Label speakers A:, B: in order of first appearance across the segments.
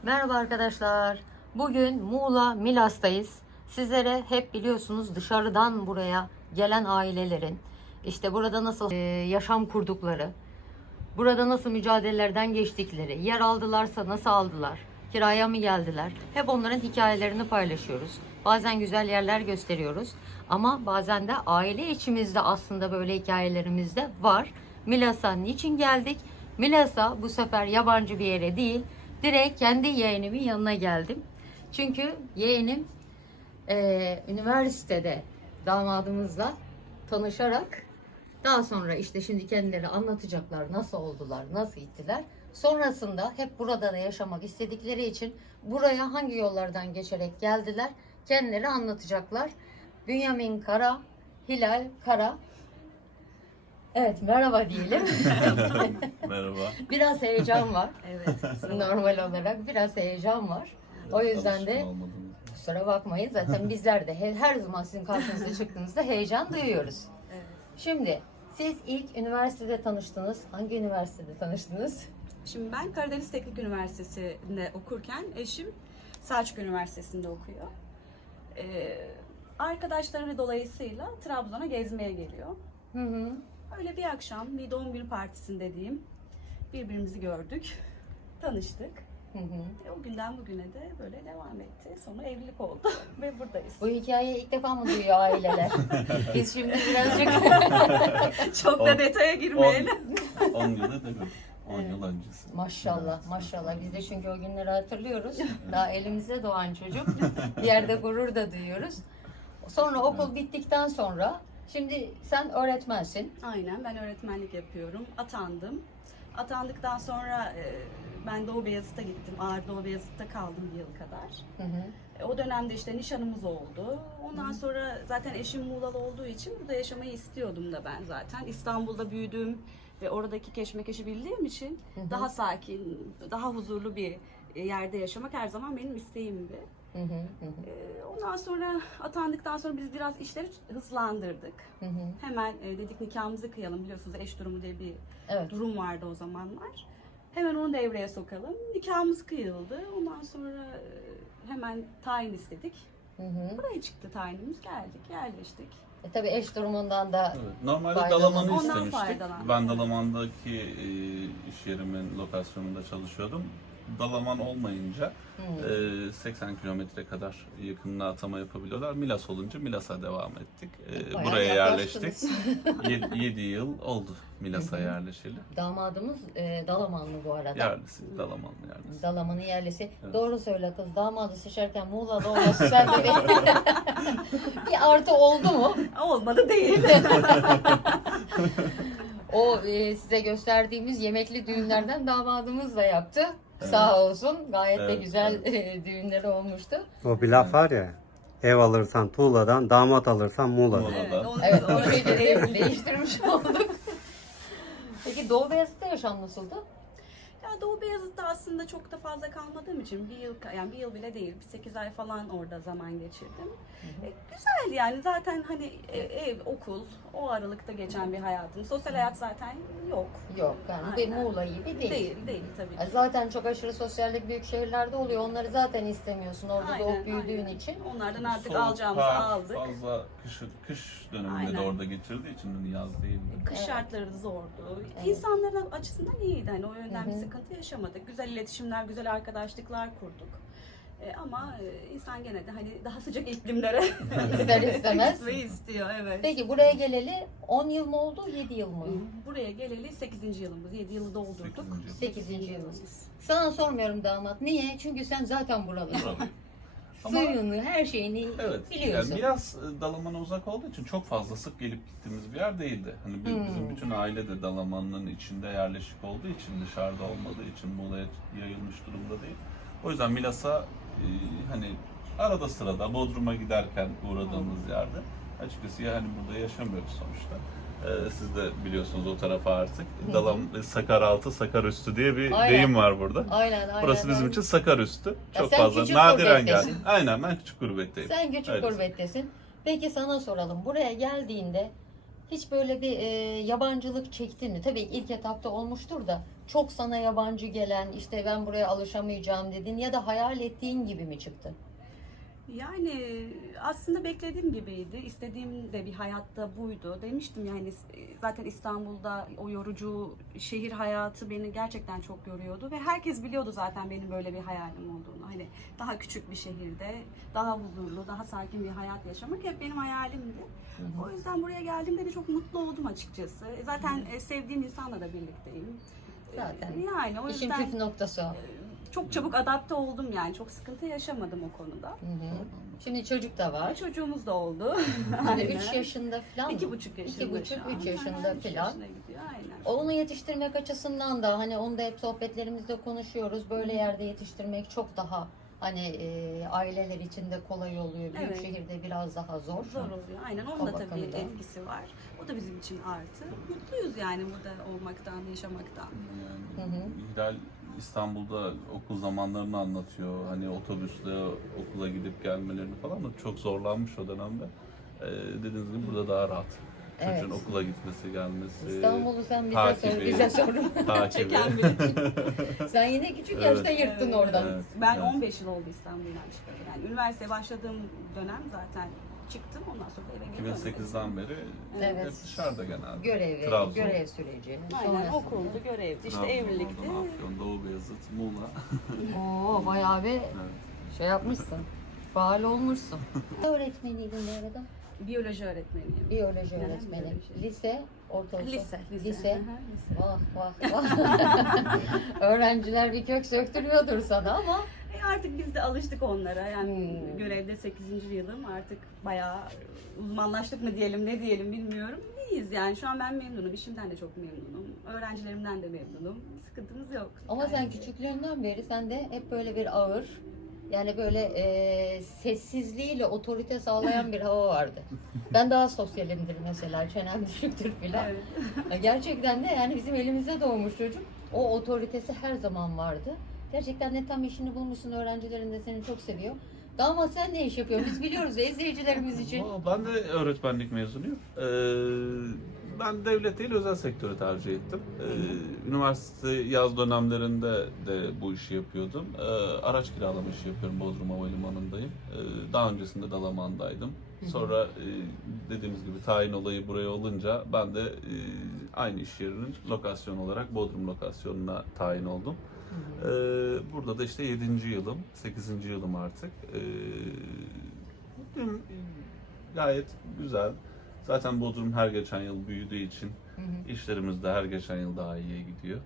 A: Merhaba arkadaşlar. Bugün Muğla Milas'tayız. Sizlere hep biliyorsunuz dışarıdan buraya gelen ailelerin işte burada nasıl yaşam kurdukları, burada nasıl mücadelelerden geçtikleri, yer aldılarsa nasıl aldılar, kiraya mı geldiler? Hep onların hikayelerini paylaşıyoruz. Bazen güzel yerler gösteriyoruz ama bazen de aile içimizde aslında böyle hikayelerimiz de var. Milas'a niçin geldik? Milas'a bu sefer yabancı bir yere değil, direkt kendi yeğenimin yanına geldim. Çünkü yeğenim üniversitede damadımızla tanışarak daha sonra işte şimdi kendileri anlatacaklar nasıl oldular, nasıl gittiler. Sonrasında hep burada da yaşamak istedikleri için buraya hangi yollardan geçerek geldiler kendileri anlatacaklar. Bünyamin Kara, Hilal Kara. Evet, merhaba diyelim.
B: Merhaba.
A: Biraz heyecan var.
C: Evet.
A: Normal olarak biraz heyecan var. O yüzden de kusura bakmayın. Zaten bizler de her zaman sizin karşınıza çıktığınızda heyecan duyuyoruz.
C: Evet.
A: Şimdi siz ilk üniversitede tanıştınız. Hangi üniversitede tanıştınız?
C: Şimdi ben Karadeniz Teknik Üniversitesi'nde okurken eşim Selçuk Üniversitesi'nde okuyor. Arkadaşları dolayısıyla Trabzon'a gezmeye geliyor.
A: Hı hı.
C: Öyle bir akşam bir doğum günü partisinde diyeyim birbirimizi gördük, tanıştık.
A: Hı hı.
C: O günden bugüne de böyle devam etti. Sonra evlilik oldu ve buradayız.
A: Bu hikayeyi ilk defa mı duyuyor aileler? Biz şimdi birazcık
C: Çok da detaya girmeyelim.
B: 10 yılı değil mi? 10 yıl öncesi.
A: maşallah maşallah biz de çünkü o günleri hatırlıyoruz. Daha elimize doğan çocuk. Bir yerde gurur da duyuyoruz. Sonra okul bittikten sonra şimdi sen öğretmensin.
C: Aynen, ben öğretmenlik yapıyorum. Atandım. Atandıktan sonra ben Doğu Beyazıt'a gittim. Ağrı Doğu Beyazıt'ta kaldım bir yıl kadar.
A: Hı hı.
C: O dönemde işte nişanımız oldu. Ondan sonra zaten eşim Muğla'lı olduğu için burada yaşamayı istiyordum da ben zaten. İstanbul'da büyüdüm ve oradaki keşmekeşi bildiğim için daha sakin, daha huzurlu bir yerde yaşamak her zaman benim isteğimdi.
A: Hı hı hı.
C: Ondan sonra atandıktan sonra biz biraz işleri hızlandırdık.
A: Hı hı.
C: Hemen dedik nikahımızı kıyalım, biliyorsunuz eş durumu diye bir
A: Evet.
C: durum vardı o zamanlar. Hemen onu devreye sokalım. Nikahımız kıyıldı. Ondan sonra hemen tayin istedik.
A: Hı hı.
C: Buraya çıktı tayinimiz, geldik, yerleştik.
A: Tabii eş durumundan da
B: Evet, normalde
A: Faydalan-
B: Dalaman'ı
C: Ondan
B: istemiştik.
C: faydalandık.
B: Ben Dalaman'daki iş yerimin lokasyonunda çalışıyordum. Dalaman olmayınca 80 kilometre kadar yakınına atama yapabiliyorlar. Milas olunca Milas'a devam ettik.
A: Bayağı
B: Buraya
A: yaklaştınız.
B: yerleştik. 7 yıl oldu Milas'a yerleşeli.
A: damadımız Dalamanlı bu arada.
B: Yerlisi, Dalamanlı yerlisi.
A: Dalaman'ın yerlisi.
B: Evet.
A: Doğru söyle kız. Damadı seçerken Muğla'da olması sende bir artı oldu mu?
C: Olmadı değil.
A: O size gösterdiğimiz yemekli düğünlerden damadımız da yaptı. Sağ olsun. Gayet de
B: Evet,
A: güzel düğünleri olmuştu.
D: O bir laf var ya, ev alırsan Tuğla'dan, damat alırsan Muğla'dan.
B: Muğla'dan.
C: Evet, onu,
A: Evet,
C: onu
A: bu şekilde değiştirmiş olduk. Peki Doğu Beyazıt'ta yaşam nasıldı?
C: Ya Doğu Beyazıt'ta aslında çok da fazla kalmadığım için bir yıl bile değil, 8 ay falan orada zaman geçirdim. Güzel yani, zaten hani ev, okul, o aralıkta geçen bir hayatım. Sosyal hayat zaten yok.
A: Yok yani bir
C: Aynen.
A: Muğla gibi değil.
C: Değil tabii ki.
A: Zaten çok aşırı sosyallik büyük şehirlerde oluyor. Onları zaten istemiyorsun orada
C: Aynen,
A: doğup büyüdüğün
C: aynen.
A: için.
C: Onlardan artık
B: Soğuk,
C: alacağımızı
B: kar,
C: aldık.
B: Fazla kış döneminde de
C: Aynen.
B: orada geçirdiği için hani yaz değildi.
C: Kış
A: Evet.
C: şartları zordu.
A: Evet.
C: İnsanların açısından iyiydi. Hani o yönden
A: Hı hı.
C: bir sıkıntı yaşamadık. Güzel iletişimler, güzel arkadaşlıklar kurduk. Ama insan gene de hani daha sıcak iklimlere
A: İster istemez.
C: gitmeyi istiyor. Evet.
A: Peki buraya geleli 10 yıl mı oldu, 7 yıl mı?
C: Buraya geleli 8. yılımız. 7 yılı doldurduk.
B: 8.
A: 8. yılımız. Sana sormuyorum damat. Niye? Çünkü sen zaten buralısın.
B: Buralıyım. Ama-
A: Suyunu, her şeyini
B: Evet.
A: biliyorsun.
B: Yani biraz Dalaman'a uzak olduğu için çok fazla sık gelip gittiğimiz bir yer değildi. Hani bizim bütün aile de Dalaman'ın içinde yerleşik olduğu için, dışarıda olmadığı için Muğla'ya yayılmış durumda değil. O yüzden Milas'a hani arada sırada Bodrum'a giderken uğradığımız yerde açıkçası yani burada yaşamıyoruz sonuçta. Siz de biliyorsunuz o tarafa artık. Sakaraltı, Sakarüstü diye bir
A: Aynen.
B: deyim var burada.
A: Aynen.
B: Burası bizim
A: aynen.
B: için Sakarüstü. Çok
A: sen
B: fazla
A: küçük
B: nadiren
A: gurbettesin.
B: geldim. Aynen, ben küçük gurbetteyim.
A: Sen küçük
B: Evet.
A: gurbettesin. Peki sana soralım. Buraya geldiğinde hiç böyle bir yabancılık çektin mi? Tabii ilk etapta olmuştur da çok sana yabancı gelen, işte ben buraya alışamayacağım dedin ya da hayal ettiğin gibi mi çıktı?
C: Yani aslında beklediğim gibiydi. İstediğim de bir hayatta buydu. Demiştim yani zaten İstanbul'da o yorucu şehir hayatı beni gerçekten çok yoruyordu ve herkes biliyordu zaten benim böyle bir hayalim olduğunu. Hani daha küçük bir şehirde, daha huzurlu, daha sakin bir hayat yaşamak hep benim hayalimdi. O yüzden buraya geldiğimde de çok mutlu oldum açıkçası. Zaten sevdiğim insanla da birlikteyim.
A: Zaten
C: Yani o
A: İşin
C: yüzden
A: püf noktası o.
C: çok çabuk adapte oldum yani. Çok sıkıntı yaşamadım o konuda.
A: Hı hı. Şimdi çocuk da var.
C: Çocuğumuz da oldu.
A: Şimdi 3 yaşında falan mı?
C: 2,5 yaşında.
A: 2,5-3 yaşında
C: üç
A: falan.
C: yaşına gidiyor, aynen.
A: Onu yetiştirmek açısından da hani onu da hep sohbetlerimizde konuşuyoruz. Böyle yerde yetiştirmek çok daha hani aileler için de kolay oluyor. Büyük
C: Evet.
A: şehirde biraz daha zor.
C: Zor oluyor. Aynen. Onun
A: O
C: da tabii
A: bakımdan.
C: etkisi var. O da bizim için artı. Mutluyuz yani burada olmaktan, yaşamaktan.
B: Yani
A: Hı hı.
B: Hilal İstanbul'da okul zamanlarını anlatıyor. Hani otobüsle okula gidip gelmelerini falan da çok zorlanmış o dönemde. Dediğiniz gibi burada daha rahat. Çocuğun
A: Evet.
B: okula gitmesi, gelmesi.
A: İstanbul'u sen bize
B: takibi,
A: sor, bize sor.
B: takibi.
C: Çeken biri.
A: Sen yine küçük
B: Evet.
A: yaşta yırttın oradan.
B: Evet.
C: Ben
B: Evet.
C: 15 yıl oldu İstanbul'dan çıkalı. Yani üniversiteye başladığım dönem zaten çıktım. Ondan sonra eve geliyorum.
B: 2008'den beri
A: Evet.
B: hep dışarıda genelde.
A: Görev, görev süreci.
C: Aynen
A: sonrasında.
C: okuldu, görevdi, işte
B: Trabzon,
C: evlilikti.
B: Ordu, Afyon, Doğu Beyazıt, Muğla.
A: Oo, bayağı bir
B: Evet.
A: şey yapmışsın. Faal olmuşsun. Ne öğretmeniydin bu arada?
C: Biyoloji öğretmeniyim.
A: Biyoloji
C: Hı hı,
A: öğretmeni.
C: biyoloji.
A: Lise, ortaokul.
C: Lise.
A: Lise.
C: Hı hı, lise.
A: Vah vah vah. Öğrenciler bir kök söktürüyordur sana ama.
C: Artık biz de alıştık onlara. Yani
A: Hmm.
C: görevde 8. yılım artık bayağı uzmanlaştık mı diyelim ne diyelim bilmiyorum. İyiyiz yani şu an ben memnunum. İşimden de çok memnunum. Öğrencilerimden de memnunum. Sıkıntımız yok.
A: Ama
C: Yani
A: sen küçüklüğünden beri sende hep böyle bir ağır, yani böyle sessizliğiyle otorite sağlayan bir hava vardı. Ben daha sosyalimdir mesela, çenem düşüktür filan.
C: Evet.
A: Gerçekten de yani bizim elimizde doğmuş çocuk. O otoritesi her zaman vardı. Gerçekten de tam işini bulmuşsun, öğrencilerin de seni çok seviyor. Damat sen ne iş yapıyorsun? Biz biliyoruz ya, izleyicilerimiz için.
B: Ben de öğretmenlik mezunuyum. Ben devlet değil özel sektörü tercih ettim. Üniversite yaz dönemlerinde de bu işi yapıyordum. Araç kiralama işi yapıyorum, Bodrum Havalimanı'ndayım. Daha öncesinde Dalaman'daydım. Sonra dediğimiz gibi tayin olayı buraya olunca ben de aynı iş yerinin lokasyon olarak Bodrum lokasyonuna tayin oldum. Burada da işte 7. yılım, 8. yılım artık. Mutluyum, gayet güzel. Zaten Bodrum her geçen yıl büyüdüğü için işlerimiz de her geçen yıl daha iyiye gidiyor.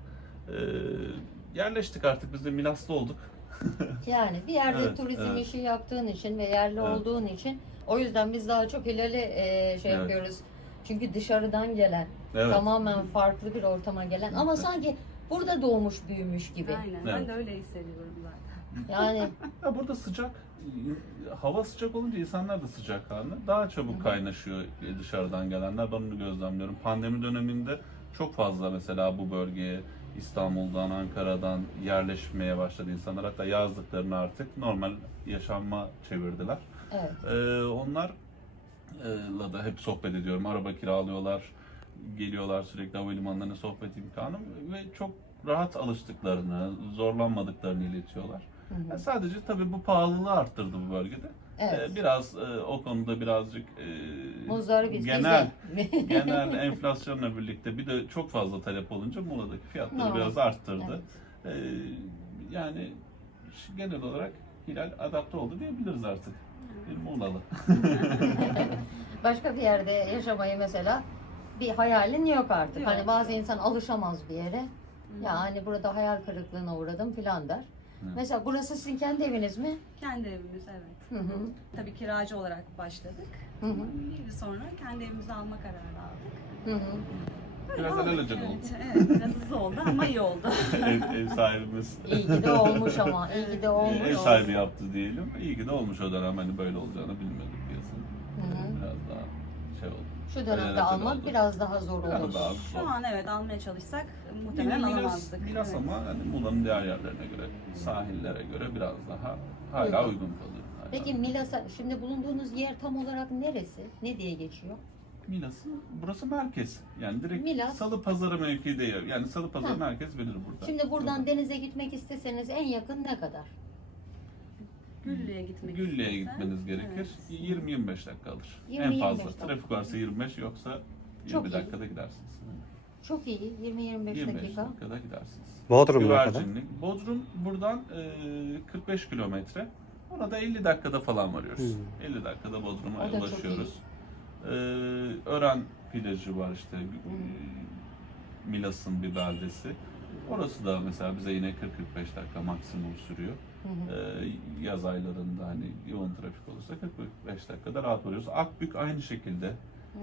B: Yerleştik artık, biz de Milas'ta olduk.
A: Yani bir yerde
B: Evet,
A: turizm
B: evet.
A: işi yaptığın için ve yerli
B: Evet.
A: olduğun için o yüzden biz daha çok Hilal'i şey
B: Evet.
A: yapıyoruz. Çünkü dışarıdan gelen,
B: Evet.
A: tamamen farklı bir ortama gelen ama sanki burada doğmuş büyümüş gibi.
C: Aynen. Ben
B: Evet.
C: de öyle hissediyorum zaten.
A: Yani
B: Ya burada sıcak, hava sıcak olunca insanlar da sıcakkanlı. Daha çabuk kaynaşıyor dışarıdan gelenler. Ben onu gözlemliyorum. Pandemi döneminde çok fazla mesela bu bölgeye İstanbul'dan, Ankara'dan yerleşmeye başladı insanlar. Hatta yazdıklarını artık normal yaşama çevirdiler.
A: evet.
B: Onlarla da hep sohbet ediyorum. Araba kiralıyorlar, geliyorlar sürekli havalimanlarına sohbet imkanı ve çok rahat alıştıklarını, zorlanmadıklarını iletiyorlar. Yani sadece tabii bu pahalılığı arttırdı bu bölgede.
A: Evet.
B: Biraz o konuda birazcık
A: Muzları biz
B: genel
A: bize.
B: genel enflasyonla birlikte bir de çok fazla talep olunca Muğla'daki fiyatları
A: Normal.
B: biraz arttırdı. Yani genel olarak Hilal adapte oldu diyebiliriz artık. Bir Muğla'lı.
A: Başka bir yerde yaşamayı mesela bir hayalin yok artık.
C: Yok.
A: Hani bazı insan alışamaz bir yere. Ya hani burada hayal kırıklığına uğradım filan der. Mesela burası sizin kendi eviniz mi?
C: Kendi evimiz evet.
A: Hı hı.
C: Tabii kiracı olarak başladık.
A: Hı hı.
C: Bir yıl sonra kendi evimizi alma kararı aldık.
A: Hı hı.
C: Öyle
B: Biraz
C: aldık,
B: alelacele
C: evet.
B: oldu.
C: Evet, biraz hızlı oldu ama iyi oldu.
B: ev sahibimiz.
A: İyi ki de olmuş ama. İyi ki de olmuş.
B: Ev sahibi yaptı diyelim. İyi ki de olmuş o dönem. Hani böyle olacağını bilmiyorduk diyorsun.
A: hı.
B: Biraz daha şey oldu.
A: Şu dönemde
B: Eğlenceli
A: almak
B: oldu.
A: biraz daha zor
B: Biraz
A: olur.
B: daha
C: Şu
B: zor.
C: an evet almaya çalışsak
B: Yine
C: muhtemelen alamazdık.
B: Milas
C: Evet.
B: ama hani Muğla'nın diğer yerlerine göre, sahillere göre biraz daha hala uygun kalıyor. Hala.
A: Peki Milas'a, şimdi bulunduğunuz yer tam olarak neresi? Ne diye geçiyor?
B: Burası merkez. Yani direkt
A: Milas.
B: Salı Pazarı mevkii değil. Yani Salı Pazarı
A: Ha.
B: merkez bilir burada.
A: Şimdi buradan
B: Burada.
A: denize gitmek isteseniz en yakın ne kadar?
C: Güllü'ye gitmek
B: Güllü'ye
C: istersen,
B: gitmeniz gerekir.
C: evet.
B: 20-25 dakika alır.
A: 20-25
B: En fazla.
A: dakika.
B: Trafik varsa 25 yoksa
A: Çok
B: 20
A: iyi.
B: dakikada gidersiniz.
A: Çok iyi. 20-25
B: 25
A: dakika.
B: dakikada gidersiniz.
D: Bodrum ne kadar?
B: Güvercinlik. Bodrum buradan 45 kilometre. Ona da 50 dakikada falan varıyoruz. 50 dakikada Bodrum'a
A: O da çok
B: ulaşıyoruz. Ören plajı var işte. Milas'ın bir beldesi. Orası da mesela bize yine 40-45 dakika maksimum sürüyor. Yaz aylarında hani yoğun trafik olursa 45 dakikada rahat varıyoruz. Akbük aynı şekilde.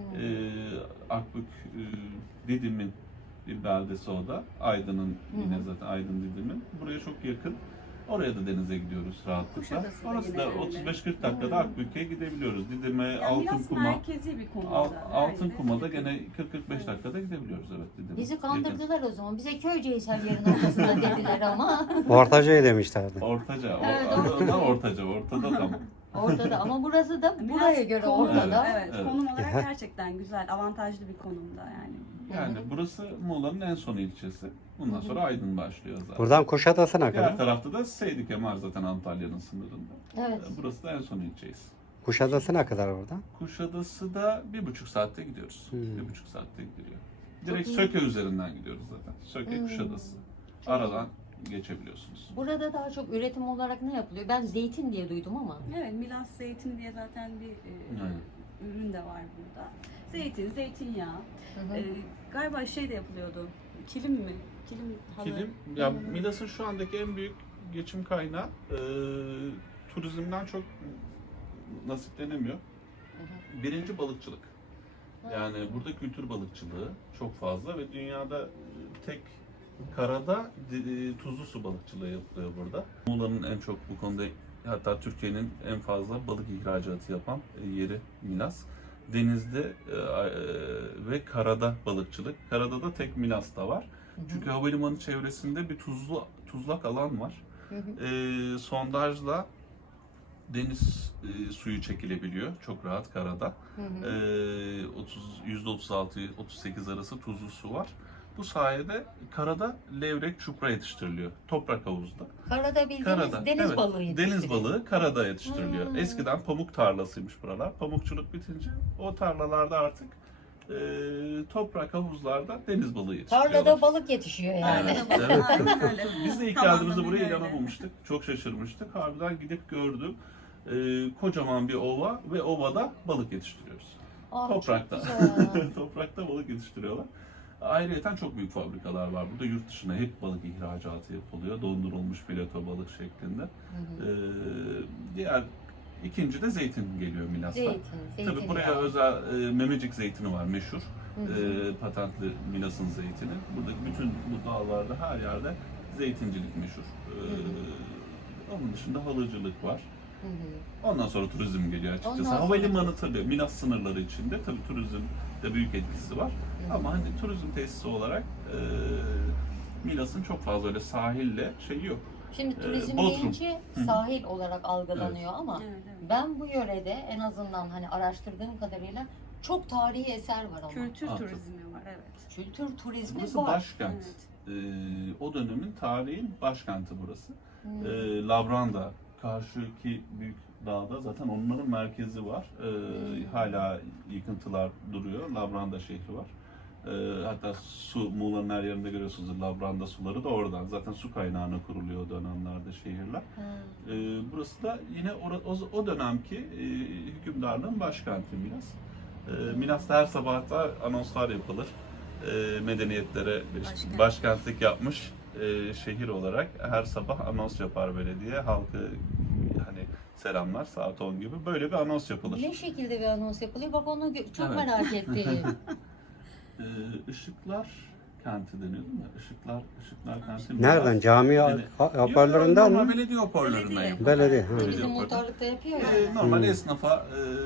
B: Akbük Didim'in bir beldesi o da. Aydın'ın yine zaten Aydın Didim'in. Buraya çok yakın. Oraya da denize gidiyoruz rahatlıkla.
C: Kuşadası da
B: Orası
C: yine
B: da
C: öyle.
B: 35-40 dakikada Akbük'e gidebiliyoruz. Didim'e,
C: Yani
B: Altın
C: biraz
B: Kum'a.
C: merkezi bir konumda.
B: Altın
C: Aynen.
B: Kuma'da gene 40-45 dakikada gidebiliyoruz evet Didim'e.
A: Bizi kandırdılar o zaman. Bize Köyceğizler yerin ortasına dediler ama.
D: Ortaca'yı demişlerdi.
B: Ortaca,
A: Evet,
B: ortada tam.
A: Ortada ama burası da
C: Biraz
A: buraya göre
C: konum-
A: ortada.
C: Evet,
B: Evet.
C: konum olarak
D: Ya.
C: gerçekten güzel, avantajlı bir konumda yani.
B: Yani burası Muğla'nın en son ilçesi. Bundan sonra Aydın başlıyor zaten.
D: Buradan Kuşadası'na
B: Diğer
D: kadar.
B: tarafta da Seydik var zaten Antalya'nın sınırında.
A: Evet.
B: Burası da en son ilçeyiz.
D: Kuşadası'na kadar oradan.
B: Kuşadası da 1,5 saatte gidiyoruz. 1,5 saatte gidiyor. Direkt
A: iyi.
B: Söke üzerinden gidiyoruz zaten. Söke Kuşadası.
A: Çok
B: Aradan geçebiliyorsunuz.
A: Burada daha çok üretim olarak ne yapılıyor? Ben zeytin diye duydum ama.
C: Evet, Milas zeytini diye zaten bir ürün de var burada. Zeytin, zeytinyağı.
A: Hı hı.
C: Galiba şey de yapılıyordu. Kilim mi? Kilim halı.
B: Kilim, ya Milas'ın şu andaki en büyük geçim kaynağı turizmden çok nasiplenemiyor. Birinci balıkçılık. Yani burada kültür balıkçılığı çok fazla ve dünyada tek karada tuzlu su balıkçılığı yapılıyor burada. Muğla'nın en çok bu konuda hatta Türkiye'nin en fazla balık ihracatı yapan yeri Milas. Denizde ve karada balıkçılık. Karada da tek Milas'ta var. Çünkü havalimanı çevresinde bir tuzlak alan var. Sondajla deniz suyu çekilebiliyor çok rahat karada. %36-38 arası tuzlu su var. Bu sayede karada levrek, çupra yetiştiriliyor. Toprak havuzda.
A: Karada bildiğiniz
B: Karada,
A: deniz
B: evet,
A: balığı yetiştiriyor.
B: deniz balığı karada yetiştiriliyor.
A: Hmm.
B: Eskiden pamuk tarlasıymış buralar. Pamukçuluk bitince o tarlalarda artık toprak havuzlarda deniz balığı yetiştiriyorlar.
A: Tarlada balık yetişiyor yani.
B: Evet, evet.
C: Aynen öyle.
B: Biz de ilk
C: Tam
B: geldiğimizde buraya
C: anlamıyla öyle.
B: inanamamıştık. Çok şaşırmıştık. Harbiden gidip gördüm. Kocaman bir ova ve ovada balık yetiştiriyoruz.
A: Aa, çok
B: Toprakta.
A: güzel.
B: Toprakta balık yetiştiriyorlar. Ayrıca çok büyük fabrikalar var. Burada yurt dışına hep balık ihracatı yapılıyor. Dondurulmuş fileto balık şeklinde. İkinci de zeytin geliyor Milas'ta.
A: Zeytin
B: Tabii buraya
A: yağı.
B: özel Memecik zeytini var meşhur. Patentli Milas'ın zeytini. Buradaki bütün bu dağlarda her yerde zeytincilik meşhur. Onun dışında halıcılık var. Ondan sonra turizm geliyor açıkçası.
A: Ondan sonra-
B: Havalimanı tabii Milas sınırları içinde tabii turizm de büyük etkisi var. Ama hani turizm tesisi olarak Milas'ın çok fazla öyle sahille şeyi yok.
A: Şimdi turizm
B: Bodrum.
A: deyince sahil olarak algılanıyor ama
C: Evet, evet.
A: ben bu yörede en azından hani araştırdığım kadarıyla çok tarihi eser var ama.
C: Kültür
B: Aa,
C: turizmi var, evet.
A: Kültür turizmi
B: Burası
A: var.
B: başkent. O dönemin tarihin başkenti burası. Labranda, karşıki büyük dağda zaten onların merkezi var. Hala yıkıntılar duruyor. Labranda şehri var. Hatta su, Muğla'nın her yerinde görüyorsunuz Labranda suları da oradan. Zaten su kaynağına kuruluyor o dönemlerde şehirler. Burası da yine o dönemki hükümdarlığın başkenti Milas. Milas'ta her sabah da anonslar yapılır. Medeniyetlere başkentlik yapmış şehir olarak her sabah anons yapar belediye. Halkı hani selamlar saat 10 gibi böyle bir anons yapılır.
A: Ne şekilde bir anons yapılıyor? Bak onu çok
B: Evet.
A: merak ettim.
B: Işıklar kenti deniyor değil mi? Işıklar kenti. Milas.
D: Nereden? Cami
B: Yani-
D: hoparlöründen
B: Normal
D: mi?
B: belediye hoparlöründen
C: Belediye.
B: yapılır.
D: Belediye. Ha.
A: Bizim muhtarlıkta yapıyor ya.
B: Normal esnafa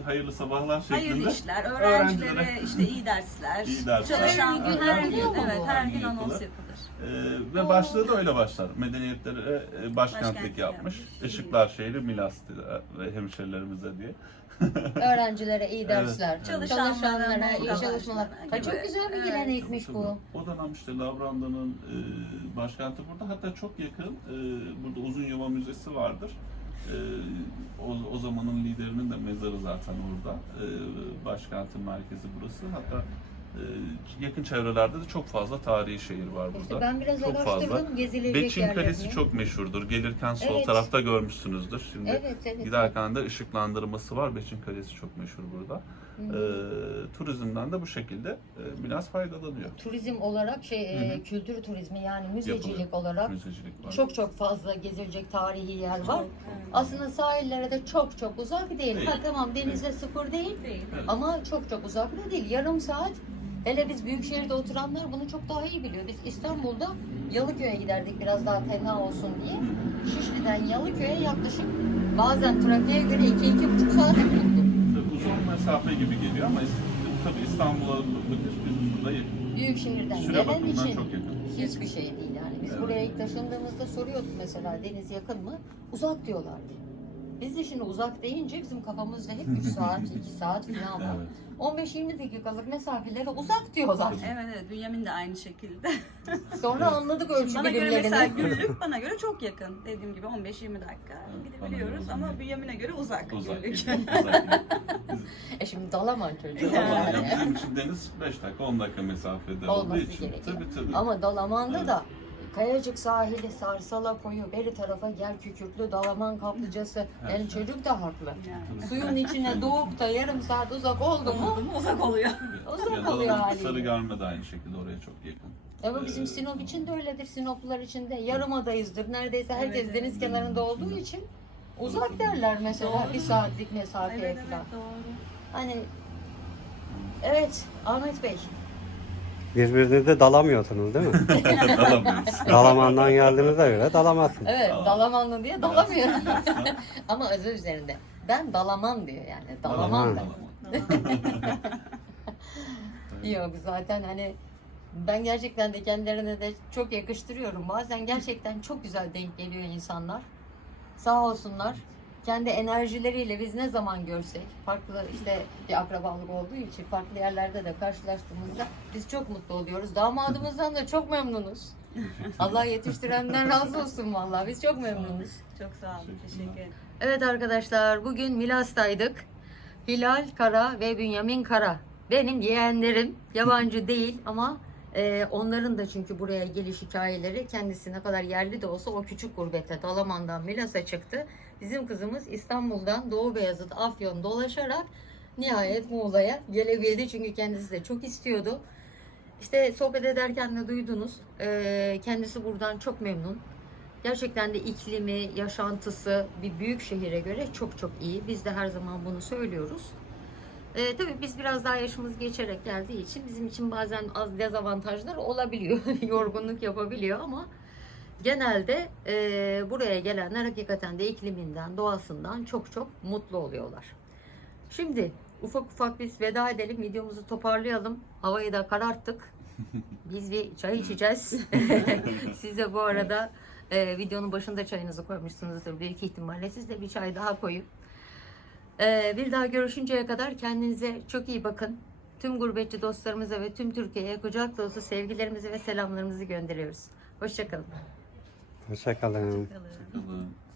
B: hayırlı sabahlar şeklinde.
C: Hayırlı işler, öğrencilere işte iyi dersler,
B: İyi dersler.
C: çalışan
A: Her gün
C: her gün,
A: yapılıyor mu
C: evet,
A: bu?
C: her
B: Her
C: gün
B: gün
C: anons
B: yapılır.
C: yapılır.
B: Ve başlığı da öyle başlar. Medeniyetlere başkentlik
C: Başkentlik
B: yapmış.
C: yapmış.
B: Işıklar şehri Milas'tı ve hemşerilerimize diye.
A: Öğrencilere iyi dersler,
C: Çalışanlara,
A: çalışanlara iyi
C: bol
A: çalışmalar.
C: kazançlar
A: Ha, çok
C: gibi.
A: güzel bir
C: Evet.
A: gelenekmiş bu.
B: O dönem işte Lavranda'nın başkenti burada. Hatta çok yakın burada Uzunyova Müzesi vardır. O zamanın liderinin de mezarı zaten orada. Başkentin merkezi burası. Hatta yakın çevrelerde de çok fazla tarihi şehir var burada.
A: İşte ben biraz
B: çok
A: araştırdım gezilecek
B: Beçin
A: yerlerini.
B: Kalesi çok meşhurdur. Gelirken sol
A: Evet.
B: tarafta görmüşsünüzdür. Şimdi
A: Evet.
B: giderken de ışıklandırması var. Beçin Kalesi çok meşhur burada. Turizmden de bu şekilde biraz faydalanıyor.
A: Turizm olarak kültür turizmi yani müzecilik
B: Yapılıyor.
A: olarak
B: Müzecilik var.
A: çok fazla gezilecek tarihi yer var.
C: Evet.
A: Aslında sahillere de çok uzak değil.
B: Değil.
A: Ha tamam denize sıfır değil
C: Değil.
B: Evet.
A: ama çok uzak da değil. Yarım saat. Hele biz büyük şehirde oturanlar bunu çok daha iyi biliyor. Biz İstanbul'da Yalıköy'e giderdik biraz daha tenha olsun diye. Şişli'den Yalıköy'e yaklaşık bazen trafiğe göre 2-2,5 saat yapıyorduk.
B: Tabii uzun mesafe gibi geliyor ama tabii İstanbul'a biz burada
A: Büyük şehirden
B: süre
A: gelen
B: bakımından
A: için
B: çok yakın.
A: hiçbir şey değil yani. Biz
B: Evet.
A: buraya ilk taşındığımızda soruyorduk mesela deniz yakın mı? Uzak diyorlardı. Biz de şimdi uzak deyince bizim kafamızda hep 3 saat, 2 saat falan var.
B: Evet.
A: 15-20 dakikalık mesafelere uzak diyorlar.
C: Evet, Bünyamin de aynı şekilde.
A: Sonra anladık ölçü
C: Bana göre mesela
A: birimlerini.
C: günlük bana göre çok yakın. Dediğim gibi 15-20 dakika gidebiliyoruz
B: göre
C: ama
B: uzun.
C: Bünyamin'e göre uzak.
B: Uzak.
C: günlük.
B: Uzak.
A: Şimdi Dalaman çocuğu
B: Ama
A: yani.
B: ya bizim için deniz 5 dakika 10 dakika mesafede olduğu
A: Olması
B: için.
A: gerekiyor.
B: Tabii.
A: Ama Dalaman'da
B: Evet.
A: da Kayacık sahili, Sarsala koyu, beri tarafa gel Kükürtlü, Dalaman kaplıcası. Yani çocuk da haklı.
C: Yani.
A: Suyun içine doğup da yarım saat uzak oldu mu?
C: Uzak oluyor.
A: Uzak
B: Ya da
A: oluyor haliyle.
B: Sarıgerme de aynı şekilde oraya çok yakın.
A: Ama bizim Sinop için de öyledir. Sinoplular için de yarımadayızdır. Neredeyse herkes
C: Evet,
A: deniz kenarında olduğu için uzak derler mesela.
C: Doğru.
A: Bir saatlik mesafeye
C: Evet,
A: falan.
C: doğru.
A: Hani evet Ahmet Bey.
D: Birbirinize dalamıyorsunuz değil mi?
B: Alamıyoruz.
D: Dalaman'dan geldiğinize göre dalamazsınız.
A: Evet
B: Aa.
A: Dalamanlı diye dalamıyor. Ama adı üzerinde. Ben Dalaman diyor yani. Dalaman ben. Yok zaten hani ben gerçekten de kendilerine de çok yakıştırıyorum. Bazen gerçekten çok güzel denk geliyor insanlar. Sağ olsunlar. Kendi enerjileriyle biz ne zaman görsek, farklı işte bir akrabalık olduğu için farklı yerlerde de karşılaştığımızda biz çok mutlu oluyoruz. Damadımızdan da çok memnunuz. Allah yetiştirenden razı olsun vallahi. Biz çok memnunuz.
C: Çok sağ olun. Teşekkür ederim.
A: Evet arkadaşlar bugün Milas'taydık. Hilal Kara ve Bünyamin Kara. Benim yeğenlerim yabancı değil ama onların da çünkü buraya geliş hikayeleri kendisi ne kadar yerli de olsa o küçük gurbette Dalaman'dan Milas'a çıktı. Bizim kızımız İstanbul'dan Doğu Beyazıt, Afyon dolaşarak nihayet Muğla'ya gelebildi. Çünkü kendisi de çok istiyordu. İşte sohbet ederken de duydunuz. Kendisi buradan çok memnun. Gerçekten de iklimi, yaşantısı bir büyük şehire göre çok iyi. Biz de her zaman bunu söylüyoruz. Tabii biz biraz daha yaşımız geçerek geldiği için bizim için bazen az dezavantajlar olabiliyor. Yorgunluk yapabiliyor ama genelde buraya gelenler hakikaten de ikliminden, doğasından çok mutlu oluyorlar. Şimdi ufak biz veda edelim. Videomuzu toparlayalım. Havayı da kararttık. Biz bir çay içeceğiz. Siz de bu arada videonun başında çayınızı koymuşsunuzdur büyük ihtimalle. Siz de bir çay daha koyun. Bir daha görüşünceye kadar kendinize çok iyi bakın. Tüm gurbetçi dostlarımıza ve tüm Türkiye'ye kucak dolusu sevgilerimizi ve selamlarımızı gönderiyoruz. Hoşça kalın.
D: Hoşça kalın.
C: Kalın.
B: Bakalım.